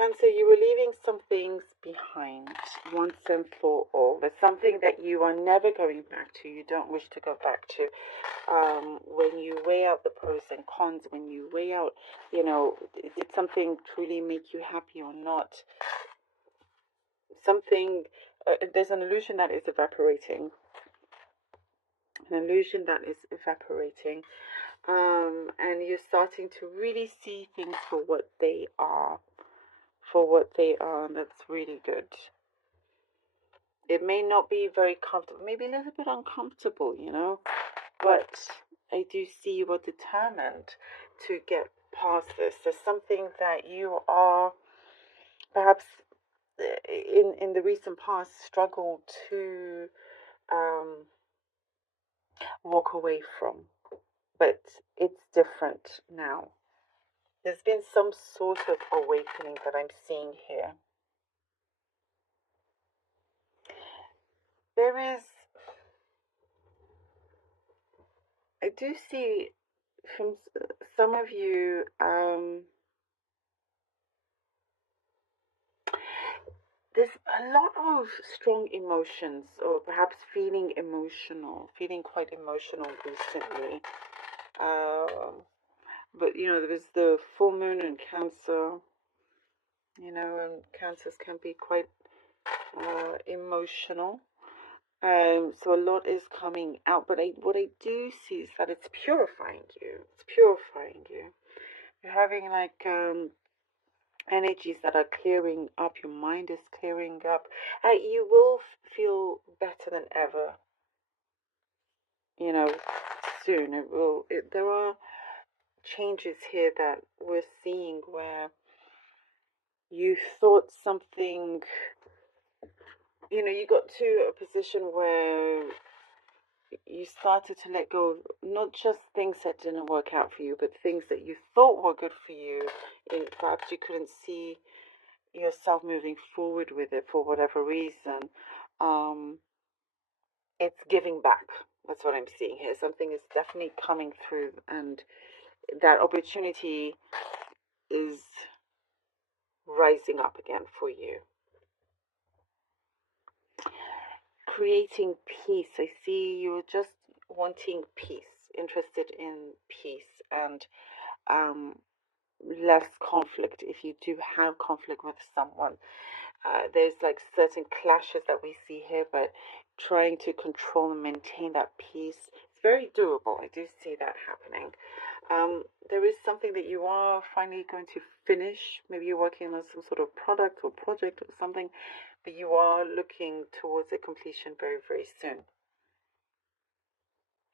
Cancer, you were leaving some things behind once and for all. There's something that you are never going back to, you don't wish to go back to. When you weigh out the pros and cons, when you weigh out, did something truly make you happy or not? There's an illusion that is evaporating. An illusion that is evaporating. And you're starting to really see things for what they are. And that's really good. It may not be very comfortable, maybe a little bit uncomfortable, but I do see you are determined to get past this. There's something that you are perhaps in the recent past struggled to walk away from, but it's different now. There's been some sort of awakening that I'm seeing here. I do see from some of you, there's a lot of strong emotions, or perhaps feeling quite emotional recently. But there was the full moon in Cancer, and Cancers can be quite emotional. So a lot is coming out, but what I do see is that it's purifying you. You're having like energies that are clearing up. Your mind is clearing up. You will feel better than ever. Soon it will. There are changes here that we're seeing where you thought something. You got to a position where you started to let go of not just things that didn't work out for you, but things that you thought were good for you. Perhaps you couldn't see yourself moving forward with it for whatever reason. It's giving back. That's what I'm seeing here. Something is definitely coming through, and that opportunity is rising up again for you. Creating peace. I see you're just wanting peace, interested in peace, and less conflict. If you do have conflict with someone, there's like certain clashes that we see here, but trying to control and maintain that peace, it's very doable. I do see that happening. There is something that you are finally going to finish. Maybe you're working on some sort of product or project or something, but you are looking towards a completion very, very soon.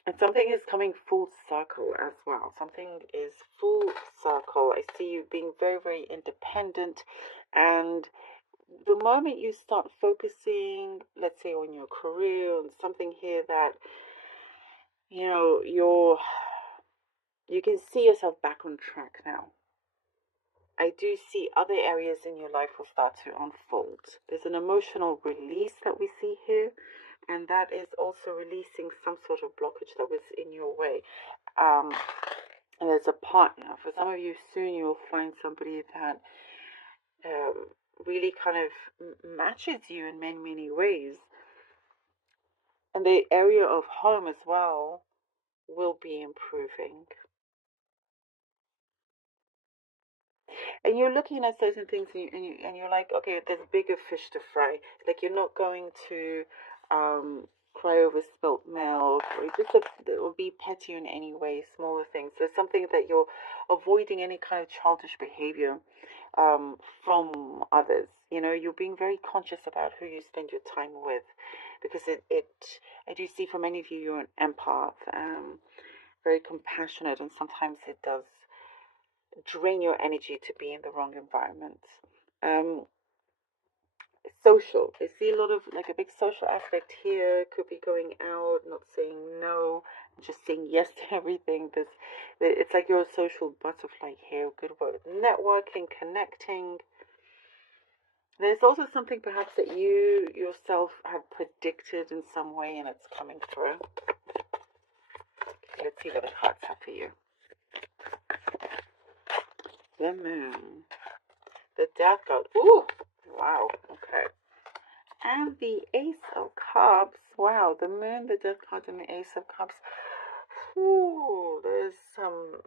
And something is coming full circle as well. Something is full circle. I see you being very, very independent. And the moment you start focusing, let's say, on your career, on something here that, you can see yourself back on track now. I do see other areas in your life will start to unfold. There's an emotional release that we see here. And that is also releasing some sort of blockage that was in your way. And there's a partner. For some of you, soon you will find somebody that really kind of matches you in many, many ways. And the area of home as well will be improving. And you're looking at certain things, and you're like, okay, there's bigger fish to fry. Like, you're not going to cry over spilt milk, or it will be petty in any way, smaller things. There's something that you're avoiding, any kind of childish behavior from others. You're being very conscious about who you spend your time with, because I do see for many of you, you're an empath, very compassionate, and sometimes it does drain your energy to be in the wrong environment. Social. I see a lot of like a big social aspect here. Could be going out, not saying no, just saying yes to everything. It's like you're a social butterfly here. Good word. Networking, connecting. There's also something perhaps that you yourself have predicted in some way, and it's coming through. Okay, let's see what the cards have for you. The moon. the Death card. Ooh, wow, okay. And the Ace of Cups. Wow, the Moon, the Death card, and the Ace of Cups. Ooh, there's some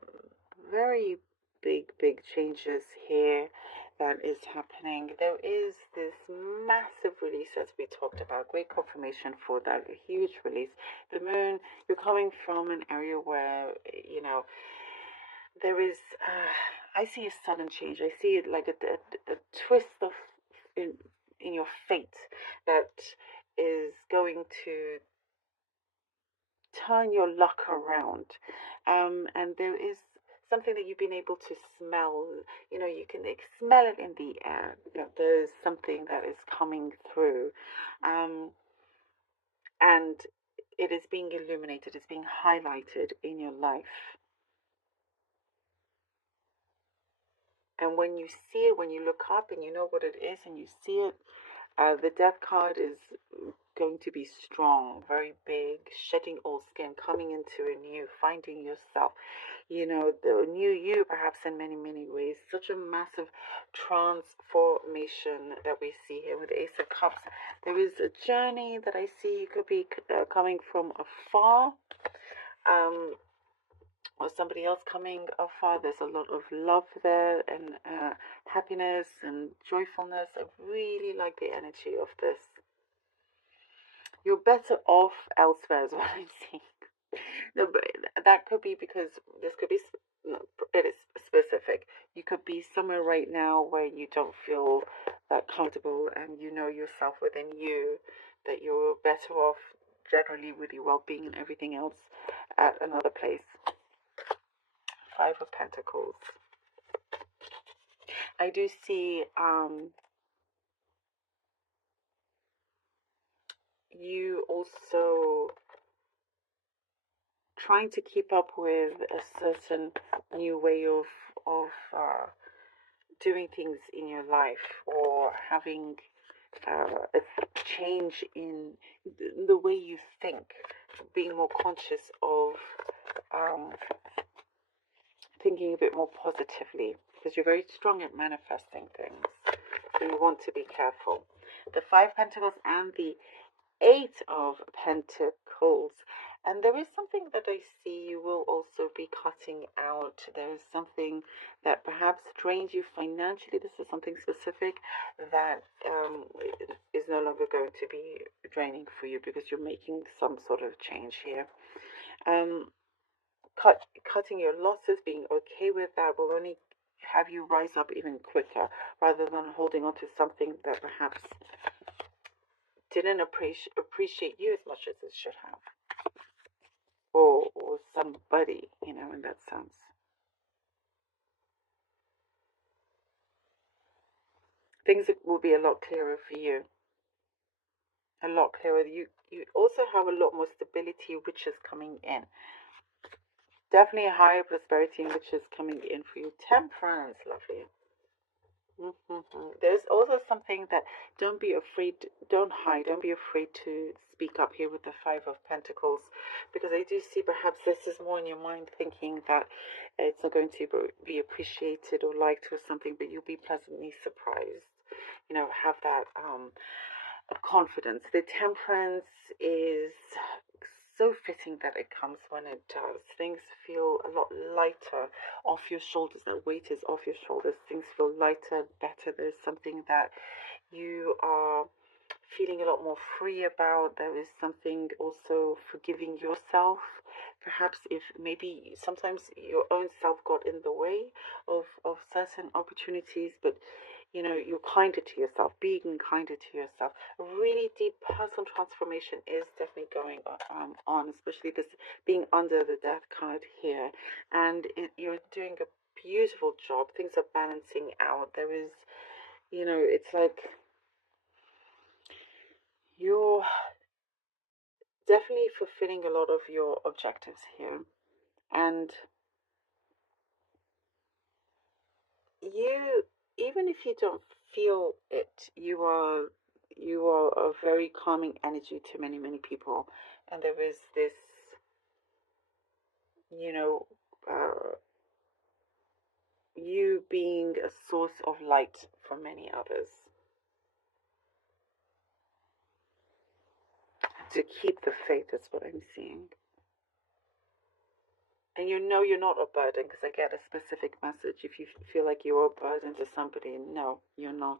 very big changes here that is happening. There is this massive release, as we talked about. Great confirmation for that. A huge release. The Moon, you're coming from an area where, you know, there is, I see a sudden change. I see it like a twist of in, in your fate that is going to turn your luck around. And there is something that you've been able to smell. You know, you can smell it in the air that there's something that is coming through. Um, and it is being illuminated, it's being highlighted in your life. And when you see it, when you look up and you know what it is and you see it, the Death card is going to be strong, very big, shedding old skin, coming into a new, finding yourself, you know, the new you, perhaps in many ways. Such a massive transformation that we see here with the Ace of Cups. There is a journey that I see. You could be coming from afar. Or somebody else coming afar. There's a lot of love there and happiness and joyfulness. I really like the energy of this. You're better off elsewhere is what I'm seeing. No, but that could be because this could be, no, it is specific. You could be somewhere right now where you don't feel that comfortable and you know yourself within you that you're better off generally with your well-being and everything else at another place. Five of Pentacles. I do see you also trying to keep up with a certain new way of doing things in your life, or having a change in the way you think, being more conscious of thinking a bit more positively, because you're very strong at manifesting things. So you want to be careful. The Five Pentacles and the Eight of Pentacles. And there is something that I see you will also be cutting out. There is something that perhaps drains you financially. This is something specific that is no longer going to be draining for you because you're making some sort of change here. Cutting your losses, being okay with that, will only have you rise up even quicker rather than holding on to something that perhaps didn't appreciate you as much as it should have, or somebody, you know, in that sense. Things will be a lot clearer for you, a lot clearer. You also have a lot more stability, riches coming in. Definitely a higher prosperity and riches coming in for you. Temperance, lovely. There's also something that don't be afraid, don't hide, don't be afraid to speak up here with the Five of Pentacles, because I do see perhaps this is more in your mind thinking that it's not going to be appreciated or liked or something, but you'll be pleasantly surprised. You know, have that confidence. The Temperance is so fitting that it comes when it does. Things feel a lot lighter off your shoulders. That weight is off your shoulders. Things feel lighter, better. There's something that you are feeling a lot more free about. There is something also forgiving yourself. Perhaps if maybe sometimes your own self got in the way of certain opportunities, but you know, you're kinder to yourself, being kinder to yourself. A really deep personal transformation is definitely going on, especially this being under the Death card here. And you're doing a beautiful job. Things are balancing out. There is, you know, it's like you're definitely fulfilling a lot of your objectives here. And you, even if you don't feel it, you are a very calming energy to many people. And there is this, you know, you being a source of light for many others. To keep the faith is what I'm seeing. And you know you're not a burden, because I get a specific message. If you feel like you're a burden to somebody, no, you're not.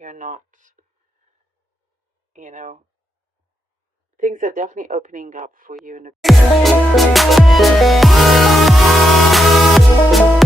You're not. You know, things are definitely opening up for you in a